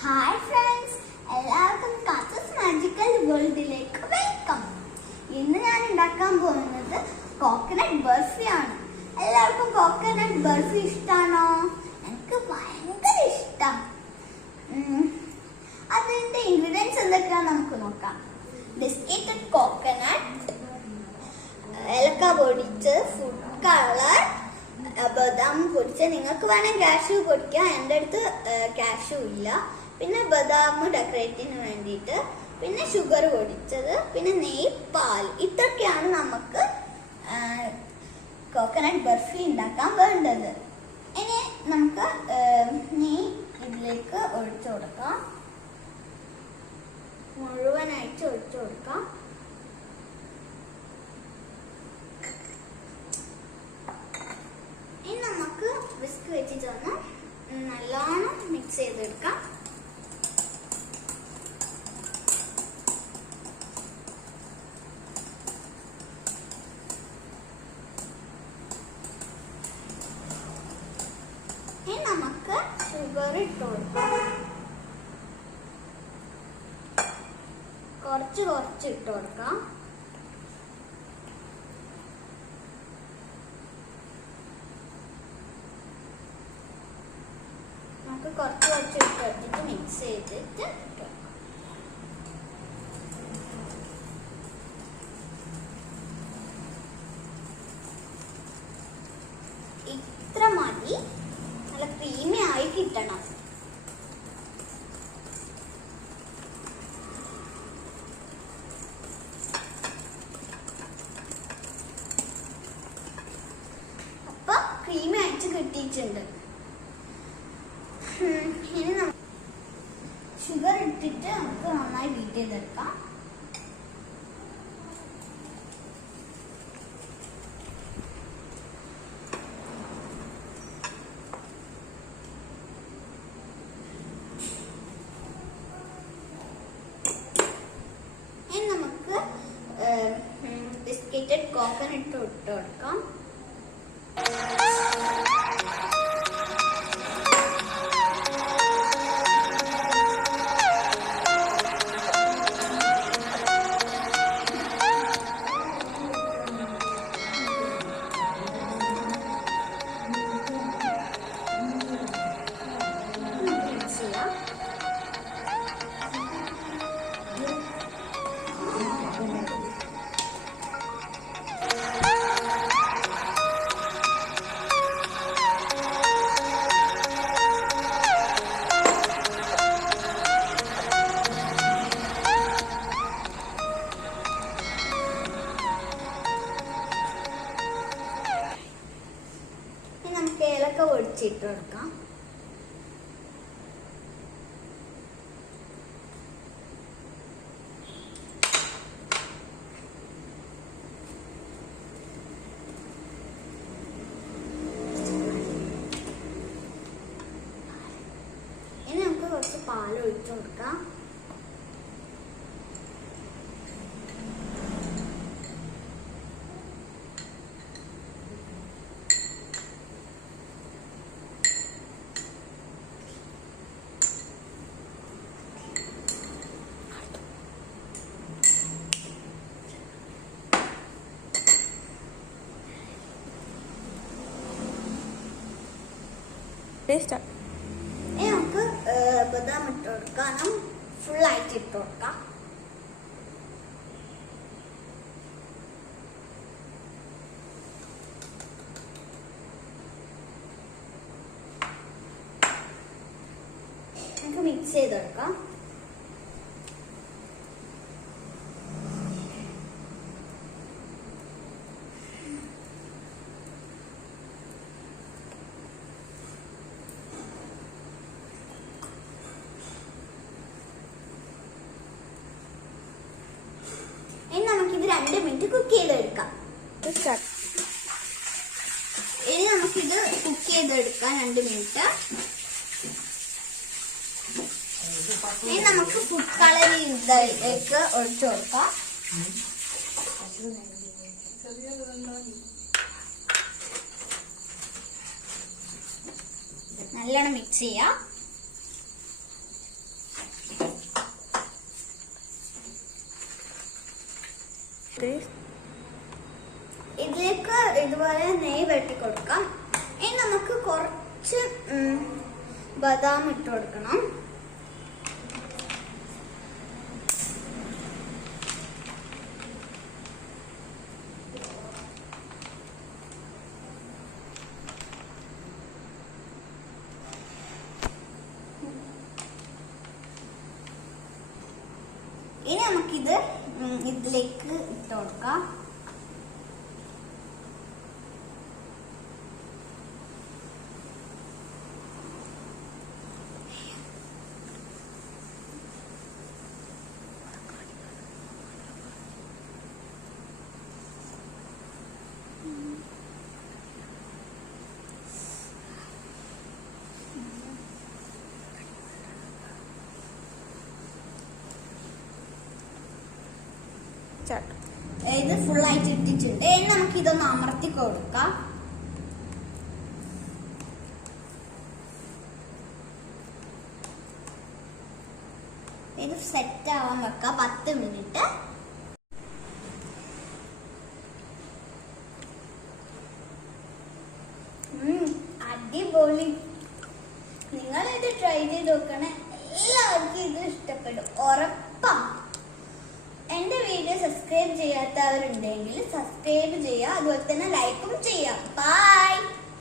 Hi friends, എല്ലാവർക്കും കസസ് magical വേൾഡിലേക്ക് welcome. ഇന്ന് ഞാൻ ഉണ്ടാക്കാൻ പോകുന്നത് കോക്കനട്ട് ബർഫിയാണ്. എല്ലാവർക്കും കോക്കനട്ട് ബർഫി ഇഷ്ടമാണോ? എനിക്ക് ഭയങ്കര ഇഷ്ടം. അതിന്റെ ഇൻഗ്രീഡിയൻസ് എന്തൊക്കെയാണെന്ന് നമുക്ക് നോക്കാം. ബിസ്ക്കറ്റഡ് കോക്കനട്ട്, ഏലക്ക പൊടിച്ച്, ഫുഡ് കളർ, ബദാം പൊടിച്ച്, നിങ്ങൾക്ക് വേണമെങ്കിൽ കാഷ്യൂ പൊടിക്കാം. എൻ്റെ അടുത്ത് കാഷ്യൂ ഇല്ല. പിന്നെ ബദാം ഡെക്കറേറ്റിന് വേണ്ടിയിട്ട്, പിന്നെ ഷുഗർ പൊടിച്ചത്, പിന്നെ നെയ്യ്, പാൽ. ഇതൊക്കെയാണ് നമുക്ക് കോക്കനട്ട് ബർഫി ഉണ്ടാക്കാൻ വേണ്ടത്. ഇനി നമുക്ക് നെയ്യ് ഇതിലേക്ക് ഒഴിച്ചു കൊടുക്കാം. മുഴുവനായിട്ട് ഒഴിച്ചു കൊടുക്കാം. ഇനി നമുക്ക് വിസ്ക് വെച്ചിട്ട് ഒന്ന് നല്ലോണം മിക്സ് ചെയ്തെടുക്കാം. ഇനി നമുക്ക് ഷുഗർ ഇട്ട് കൊടുക്കാം. കുറച്ച് ഇട്ട് കൊടുക്കാം. നമുക്ക് കുറച്ച് ഇട്ട് മിക്സ് ചെയ്തിട്ട് ഇത്ര മതി. നല്ല ക്രീമി ആയി കിട്ടണം. അപ്പൊ ക്രീമി ആയിട്ട് കിട്ടിയിട്ടുണ്ട്. ഇനി നമുക്ക് ഷുഗർ ഇട്ടിട്ട് നമുക്ക് നന്നായി ബീറ്റ് ചെയ്തെടുക്കാം. ഇനി നമുക്ക് ബിസ്ക്കറ്റഡ് കോക്കനട്ട് ഇട്ട് കൊടുക്കാം. ഏലക്ക പൊടിച്ചിട്ട് കൊടുക്കാം. ഇനി നമുക്ക് കുറച്ച് പാൽ ഒഴിച്ചു കൊടുക്കാം. ഇനി നമുക്ക് ബദാം ഇട്ട് കൊടുക്കാം. ഫുള്ളായിട്ട് ഇട്ട് കൊടുക്കാം. നമുക്ക് മിക്സ് ചെയ്തെടുക്കാം. നമുക്കിത് 2 മിനിറ്റ് കുക്ക് ചെയ്തെടുക്കാം. ഇനി നമുക്കിത് കുക്ക് ചെയ്തെടുക്കാം 2 മിനിറ്റ്. ഇനി നമുക്ക് ഫുഡ് കളർ ഇതിലേക്ക് ഒഴിച്ചു കൊടുക്കാം. നല്ലോണം മിക്സ് ചെയ്യാം. ഇതിലേക്ക് ഇതുപോലെ നെയ്യ് വെട്ടി കൊടുക്കാം. ഇനി നമുക്ക് കുറച്ച് ബദാം ഇട്ട് കൊടുക്കണം. ഇനി നമുക്കിത് ഇതിലേക്ക് ഇട്ട് കൊടുക്കാം. ഇത് ഫുള്ളായിട്ട് ഇട്ടിട്ടുണ്ട്. ഇനി നമുക്ക് ഇതൊന്ന് അമർത്തി കൊടുക്കാം. ഇത് സെറ്റ് ആവാൻ വെക്കാം 10 മിനിറ്റ്. അടിപൊളി. നിങ്ങൾ ഇത് ട്രൈ ചെയ്ത് നോക്കണേ. എല്ലാവർക്കും ഇത് ഇഷ്ടപ്പെടും, ഉറപ്പാ. എന്റെ വീഡിയോ സബ്സ്ക്രൈബ് ചെയ്യാത്തവരുണ്ടെങ്കിൽ സബ്സ്ക്രൈബ് ചെയ്യുക, അതുപോലെ തന്നെ ലൈക്കും ചെയ്യാം. ബൈ.